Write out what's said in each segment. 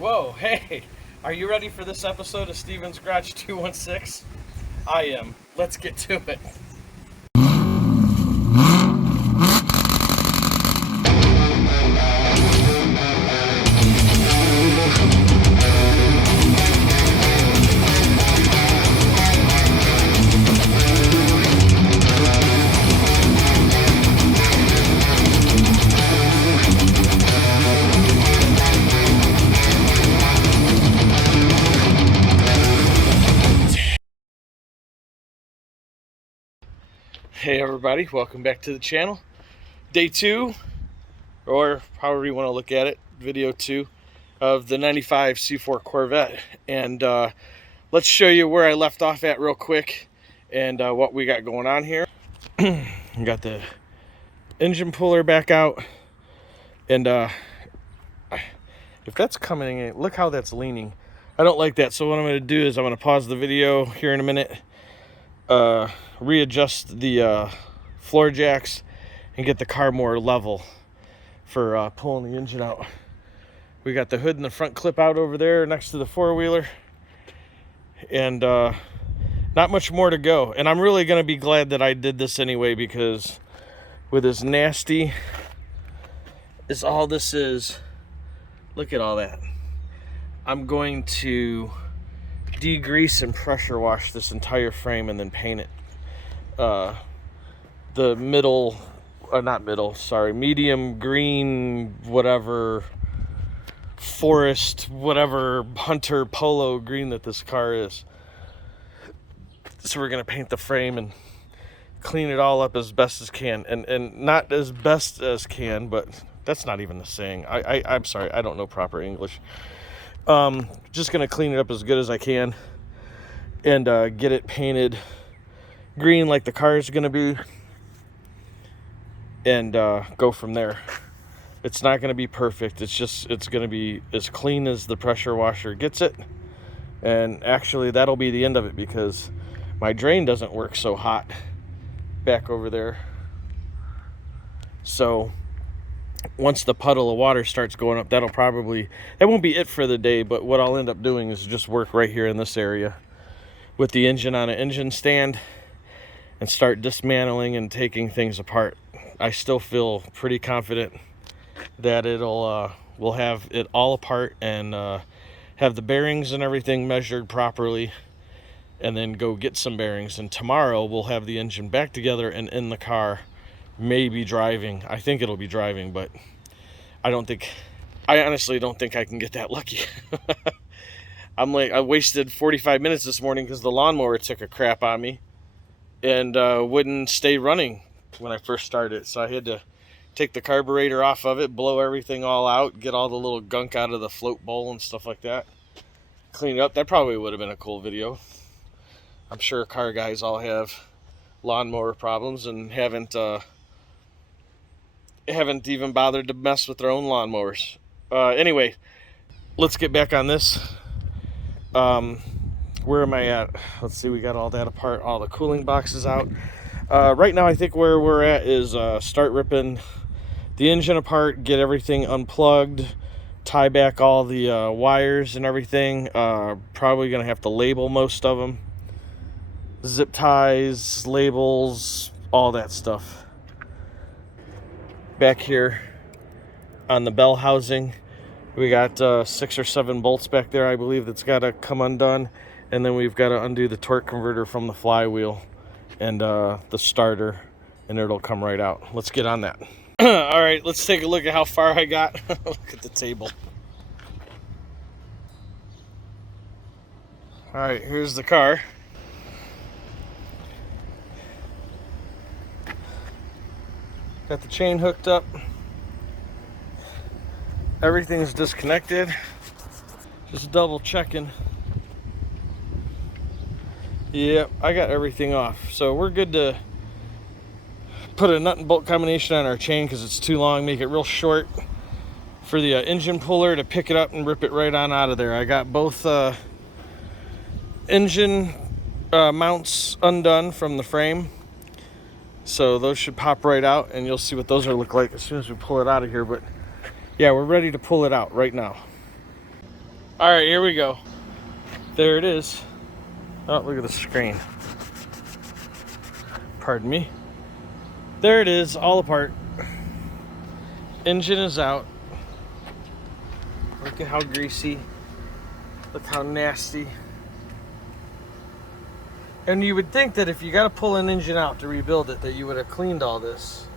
Whoa, hey, are you ready for this episode of Steven's Garage 216? I am. Let's get to it. Hey everybody, welcome back to the channel. Day 2, or however you want to look at it, video 2 of the 95 C4 Corvette. And let's show you where I left off at real quick and what we got going on here. We got the engine puller back out, and if that's coming in, look how that's leaning. I don't like that, so what I'm going to do is I'm going to pause the video here in a minute, readjust the floor jacks and get the car more level for pulling the engine out. We got the hood and the front clip out over there next to the four-wheeler, and not much more to go. And I'm really going to be glad that I did this anyway, because with as nasty as all this is, look at all that. I'm going to degrease and pressure wash this entire frame and then paint it. The medium green, whatever, forest, whatever, hunter polo green that this car is. So we're going to paint the frame and clean it all up as best as can. And not as best as can, but that's not even the saying. I'm sorry, I don't know proper English. Just going to clean it up as good as I can and get it painted green like the car is going to be, and go from there. It's not going to be perfect. It's going to be as clean as the pressure washer gets it. And actually that'll be the end of it, because my drain doesn't work so hot back over there. So once the puddle of water starts going up, that won't be it for the day. But what I'll end up doing is just work right here in this area with the engine on an engine stand and start dismantling and taking things apart. I still feel pretty confident that we'll have it all apart and have the bearings and everything measured properly, and then go get some bearings. And tomorrow we'll have the engine back together and in the car, maybe driving. I think it'll be driving, but I honestly don't think I can get that lucky. I wasted 45 minutes this morning because the lawnmower took a crap on me and wouldn't stay running when I first started. So I had to take the carburetor off of it, blow everything all out, get all the little gunk out of the float bowl and stuff like that, clean it up. That probably would have been a cool video. I'm sure car guys all have lawnmower problems and haven't even bothered to mess with their own lawnmowers. Anyway, let's get back on this. Where am I at? Let's see, we got all that apart, all the cooling boxes out. Right now I think where we're at is start ripping the engine apart, get everything unplugged, tie back all the wires and everything. Probably gonna have to label most of them. Zip ties, labels, all that stuff. Back here on the bell housing, we got 6 or 7 bolts back there, I believe, that's got to come undone. And then we've got to undo the torque converter from the flywheel and the starter, and it'll come right out. Let's get on that. All right, let's take a look at how far I got. Look at the table. All right, here's the car. Got the chain hooked up. Everything's disconnected. Just double checking. Yep, I got everything off. So we're good to put a nut and bolt combination on our chain because it's too long. Make it real short for the engine puller to pick it up and rip it right on out of there. I got both engine mounts undone from the frame. So those should pop right out, and you'll see what those are look like as soon as we pull it out of here. But yeah, we're ready to pull it out right now. All right, here we go. There it is. Oh, look at the screen. Pardon me. There it is, all apart. Engine is out. Look at how greasy. Look how nasty. And you would think that if you got to pull an engine out to rebuild it, that you would have cleaned all this.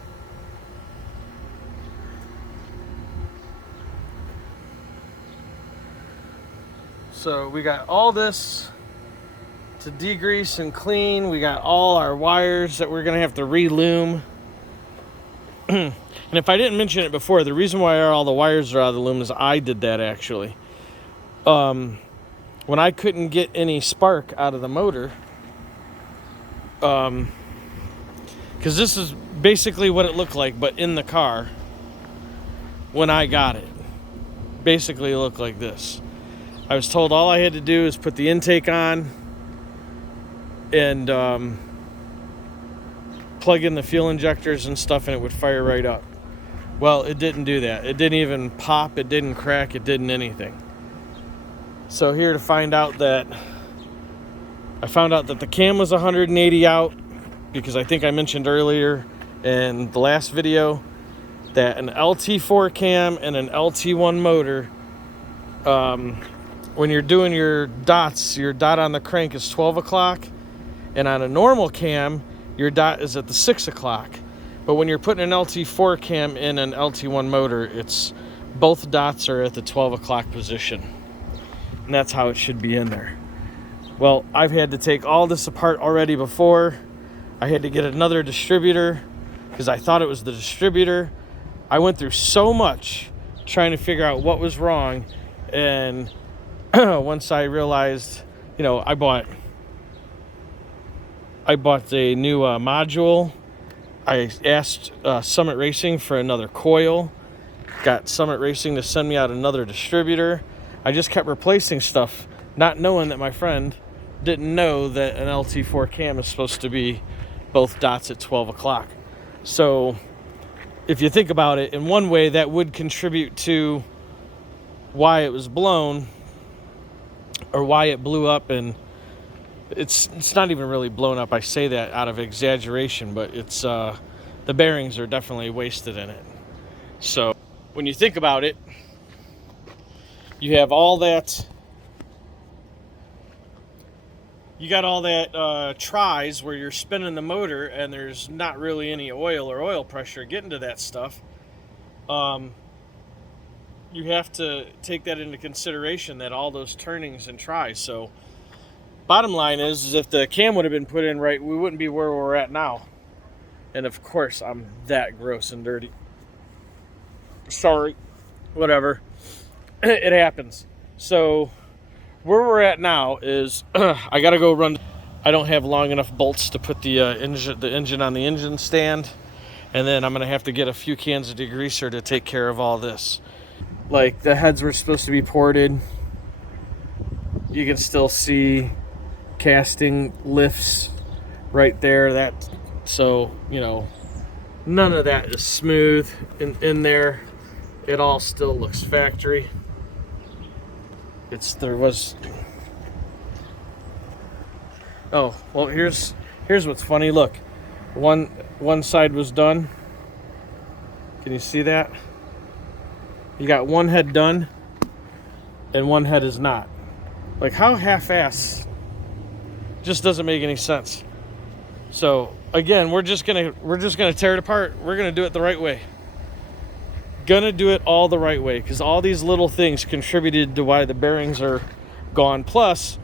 So we got all this to degrease and clean. We got all our wires that we're going to have to re-lume. And if I didn't mention it before, the reason why all the wires are out of the loom is I did that actually. When I couldn't get any spark out of the motor, because this is basically what it looked like, but in the car when I got it. Basically it looked like this. I was told all I had to do is put the intake on and plug in the fuel injectors and stuff and it would fire right up. Well, it didn't do that. It didn't even pop, it didn't crack, it didn't anything. So here to find out that I found out that the cam was 180 out, because I think I mentioned earlier in the last video that an LT4 cam and an LT1 motor, when you're doing your dots, your dot on the crank is 12 o'clock, and on a normal cam, your dot is at the 6 o'clock. But when you're putting an LT4 cam in an LT1 motor, it's both dots are at the 12 o'clock position. And that's how it should be in there. Well, I've had to take all this apart already before. I had to get another distributor because I thought it was the distributor. I went through so much trying to figure out what was wrong. And once I realized, you know, I bought a new module. I asked Summit Racing for another coil. Got Summit Racing to send me out another distributor. I just kept replacing stuff, not knowing that my friend didn't know that an LT4 cam is supposed to be both dots at 12 o'clock. So if you think about it, in one way that would contribute to why it was blown or why it blew up. And it's not even really blown up. I say that out of exaggeration, but it's the bearings are definitely wasted in it. So when you think about it, you have all that, you got all that tries where you're spinning the motor and there's not really any oil or oil pressure getting to that stuff. You have to take that into consideration, that all those turnings and tries. So bottom line is if the cam would have been put in right, we wouldn't be where we're at now. And of course, I'm that gross and dirty. Sorry, whatever. It happens. So where we're at now is I gotta go run. I don't have long enough bolts to put the engine on the engine stand, and then I'm gonna have to get a few cans of degreaser to take care of all this. Like the heads were supposed to be ported. You can still see casting lifts right there. That, so you know, none of that is smooth in there. It all still looks factory. Oh, well, here's what's funny. Look, one side was done. Can you see that? You got one head done and one head is not. Like, how half-ass? Just doesn't make any sense. So again, we're just gonna tear it apart. We're gonna do it the right way. Gonna do it all the right way, because all these little things contributed to why the bearings are gone. Plus,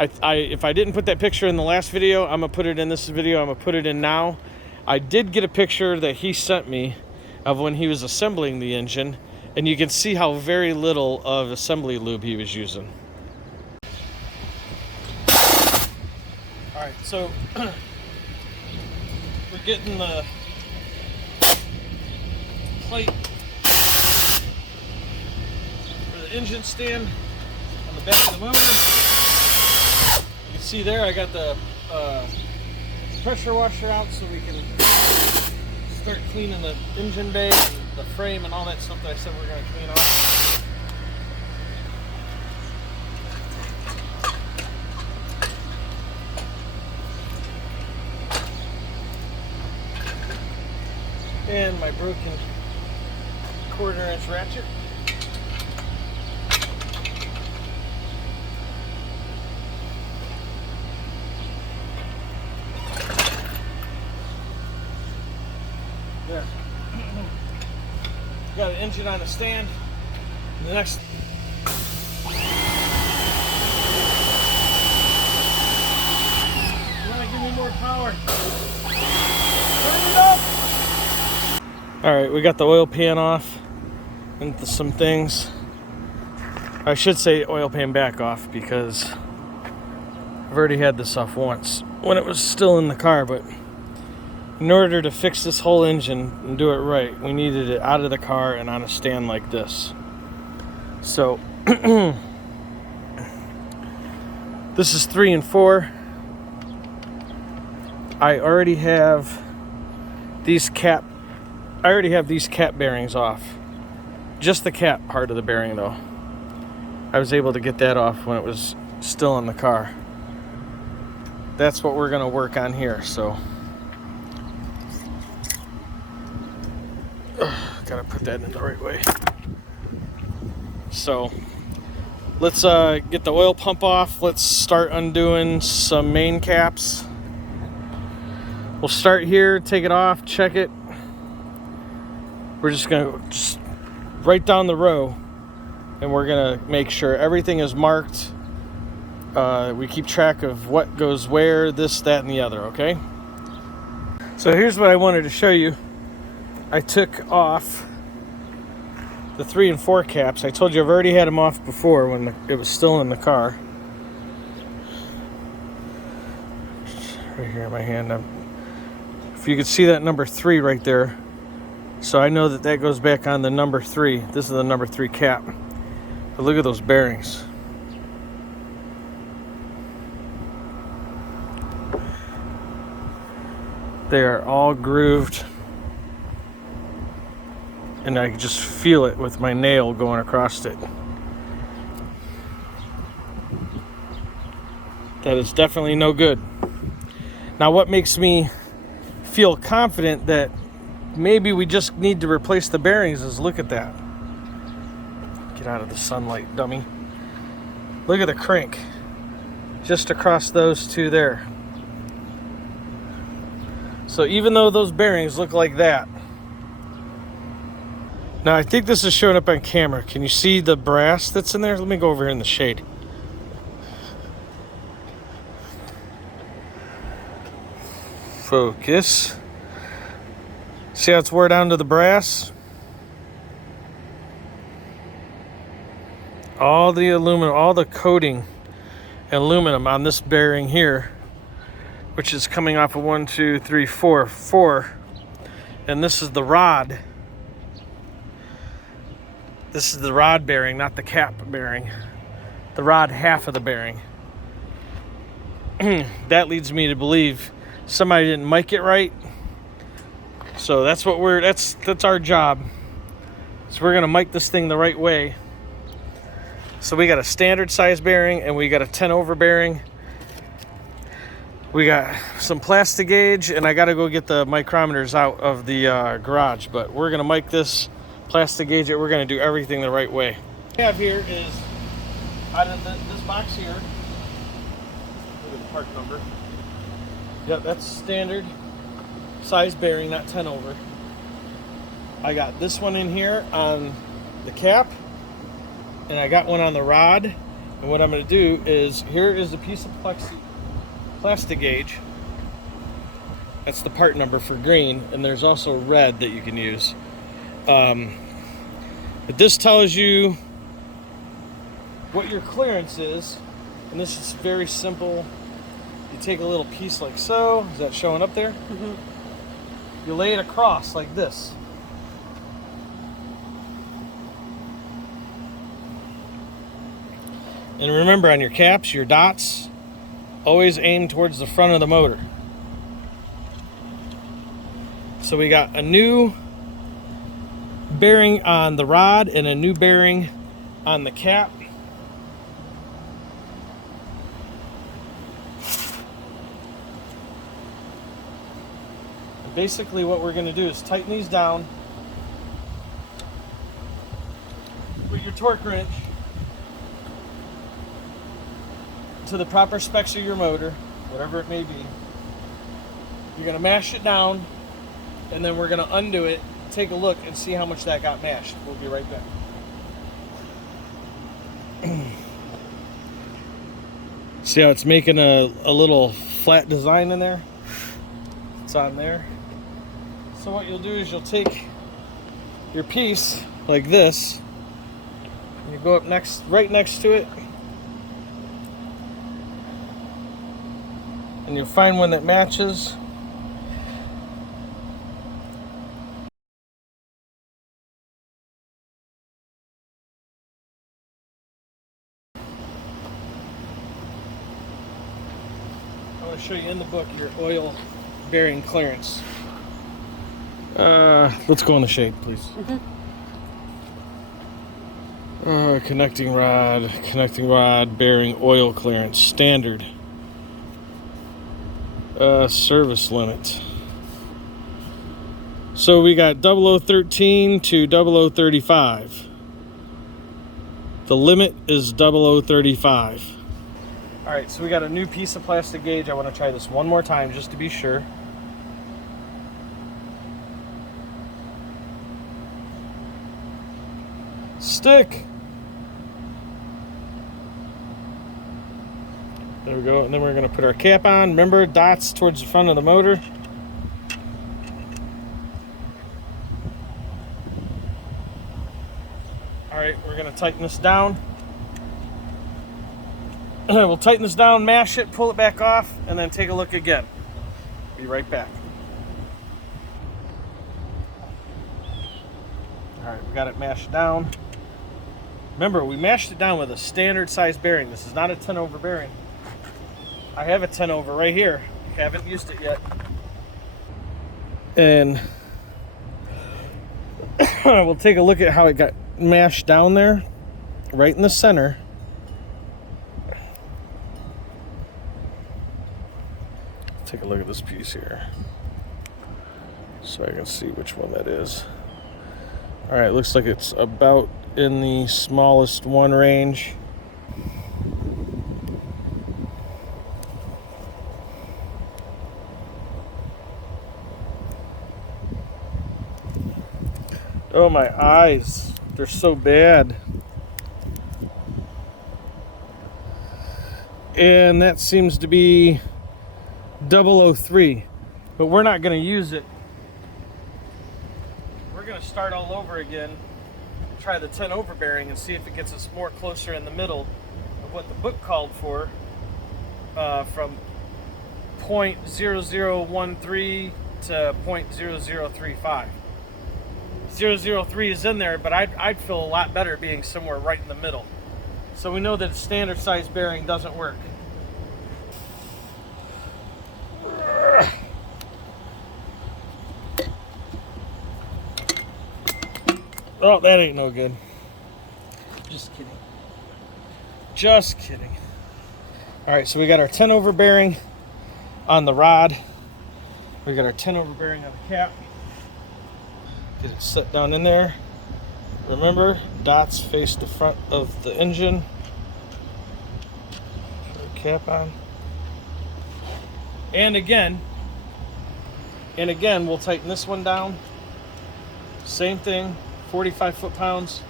if I didn't put that picture in the last video, I'm gonna put it in this video. I'm gonna put it in now. I did get a picture that he sent me of when he was assembling the engine, and you can see how very little of assembly lube he was using. All right, so we're getting the plate engine stand on the back of the motor. You can see there I got the pressure washer out so we can start cleaning the engine bay and the frame and all that stuff that I said we're going to clean off. and my broken 1/4 inch ratchet. There. Got an engine on a stand. The next. You want to give me more power? Turn it up! Alright, we got the oil pan off and some things. I should say oil pan back off because I've already had this off once when it was still in the car, but in order to fix this whole engine and do it right, we needed it out of the car and on a stand like this. So this is 3 and 4. I already have these cap bearings off. Just the cap part of the bearing though. I was able to get that off when it was still in the car. That's what we're gonna work on here, so gotta put that in the right way. So let's get the oil pump off. Let's start undoing some main caps. We'll start here, take it off, check it. We're just gonna right down the row, and we're gonna make sure everything is marked. We keep track of what goes where, this, that, and the other, okay? So here's what I wanted to show you. I took off the 3 and 4 caps. I told you I've already had them off before when it was still in the car. Right here in my hand. If you could see that number 3 right there. So I know that that goes back on the number 3. This is the number 3 cap. But look at those bearings. They are all grooved. And I can just feel it with my nail going across it. That is definitely no good. Now what makes me feel confident that maybe we just need to replace the bearings is look at that. Get out of the sunlight, dummy. Look at the crank. Just across those two there. So even though those bearings look like that, now I think this is showing up on camera. Can you see the brass that's in there? Let me go over here in the shade. Focus. See how it's wore down to the brass? All the aluminum, all the coating aluminum on this bearing here, which is coming off of 1, 2, 3, 4. And this is the rod. This is the rod bearing, not the cap bearing. The rod half of the bearing. That leads me to believe somebody didn't mic it right. So that's what that's our job. So we're gonna mic this thing the right way. So we got a standard size bearing and we got a 10 over bearing. We got some plastic gauge, and I gotta go get the micrometers out of the garage, but we're gonna mic this, plastic gauge it. We're gonna do everything the right way. What we have here is out of this box here. Look at the part number. Yep, that's standard size bearing, not 10 over. I got this one in here on the cap, and I got one on the rod. And what I'm going to do is, here is a piece of plastic gauge. That's the part number for green, and there's also red that you can use. But this tells you what your clearance is, and this is very simple. You take a little piece like so. Is that showing up there? Mm-hmm. You lay it across like this. And remember, on your caps, your dots, always aim towards the front of the motor. So we got a new bearing on the rod and a new bearing on the cap. Basically what we're going to do is tighten these down with your torque wrench to the proper specs of your motor, whatever it may be. You're going to mash it down, and then we're going to undo it, take a look, and see how much that got mashed. We'll be right back. See how it's making a little flat design in there? It's on there. So what you'll do is you'll take your piece like this, and you go up right next to it, and you'll find one that matches. I want to show you in the book your oil bearing clearance. Let's go in the shade, please. Connecting rod, bearing oil clearance, standard. Service limit. So we got 0013 to 0035. The limit is 0035. All right, so we got a new piece of plastic gauge. I want to try this one more time just to be sure. Stick. There we go, and then we're going to put our cap on. Remember, dots towards the front of the motor. All right, we're going to tighten this down. We'll tighten this down, mash it, pull it back off, and then take a look again. Be right back. All right, we got it mashed down. Remember, we mashed it down with a standard size bearing. This is not a 10 over bearing. I have a 10 over right here. Haven't used it yet. And we'll take a look at how it got mashed down there, right in the center. Take a look at this piece here so I can see which one that is. All right, looks like it's about in the smallest one range. Oh, my eyes, they're so bad. And that seems to be 003, but we're not going to use it. We're going to start all over again, try the 10 over bearing and see if it gets us more closer in the middle of what the book called for, from 0.0013 to 0.0035. 003 is in there, but I'd feel a lot better being somewhere right in the middle. So we know that a standard size bearing doesn't work. Oh, that ain't no good. Just kidding. Just kidding. All right, so we got our 10 over bearing on the rod. We got our 10 over bearing on the cap. Get it set down in there. Remember, dots face the front of the engine. Put our cap on. And again, we'll tighten this one down. Same thing, 45 foot-pounds.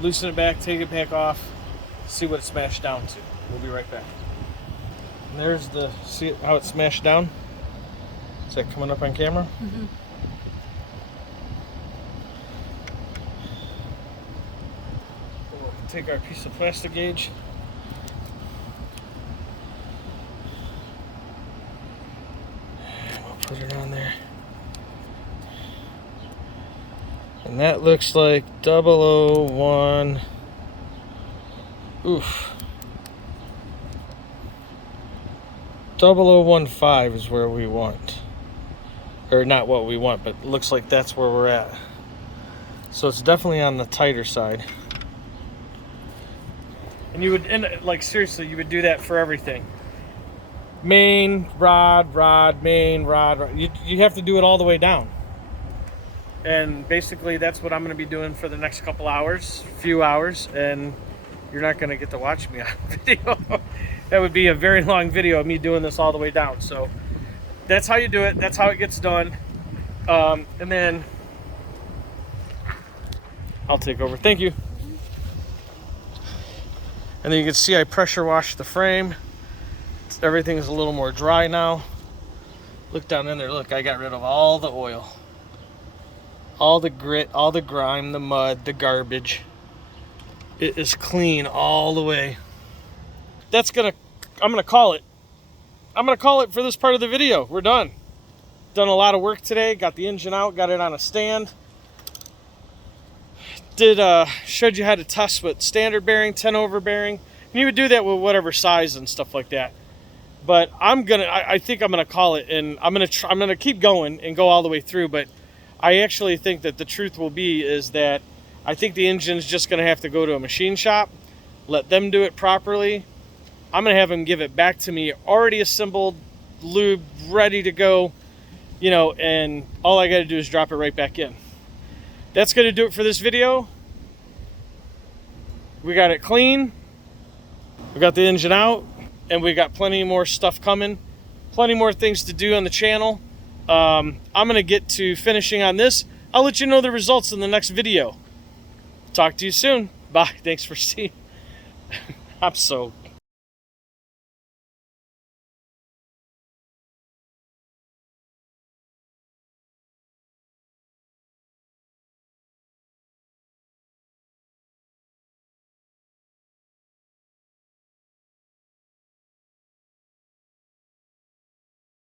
Loosen it back, take it back off, see what it's smashed down to. We'll be right back. And there's the, see how it's smashed down? Is that coming up on camera? Mm-hmm. We'll take our piece of plastic gauge. We'll put it on there. And that looks like 001. Oof. 0015 is where we want. Or not what we want, but it looks like that's where we're at. So it's definitely on the tighter side. And you would, like seriously, you would do that for everything. main, rod, main, rod. You have to do it all the way down. And basically that's what I'm going to be doing for the next few hours, and you're not going to get to watch me on video. That would be a very long video of me doing this all the way down. So that's how you do it. That's how it gets done. And then I'll take over. Thank you. And then you can see I pressure washed the frame. Everything's a little more dry now. Look down in there. Look, I got rid of all the oil, all the grit, all the grime, the mud, the garbage. It is clean all the way. I'm gonna call it. I'm gonna call it for this part of the video. We're done. Done a lot of work today. Got the engine out, got it on a stand. Showed you how to test with standard bearing, 10 over bearing. And you would do that with whatever size and stuff like that. But I think I'm gonna call it, and I'm gonna keep going and go all the way through. But I actually think that the truth will be is that I think the engine's just gonna have to go to a machine shop, let them do it properly. I'm gonna have them give it back to me, already assembled, lube, ready to go, you know, and all I gotta do is drop it right back in. That's gonna do it for this video. We got it clean. We got the engine out, and we got plenty more stuff coming. Plenty more things to do on the channel. I'm gonna get to finishing on this. I'll let you know the results in the next video. Talk to you soon. Bye. Thanks for seeing. I'm so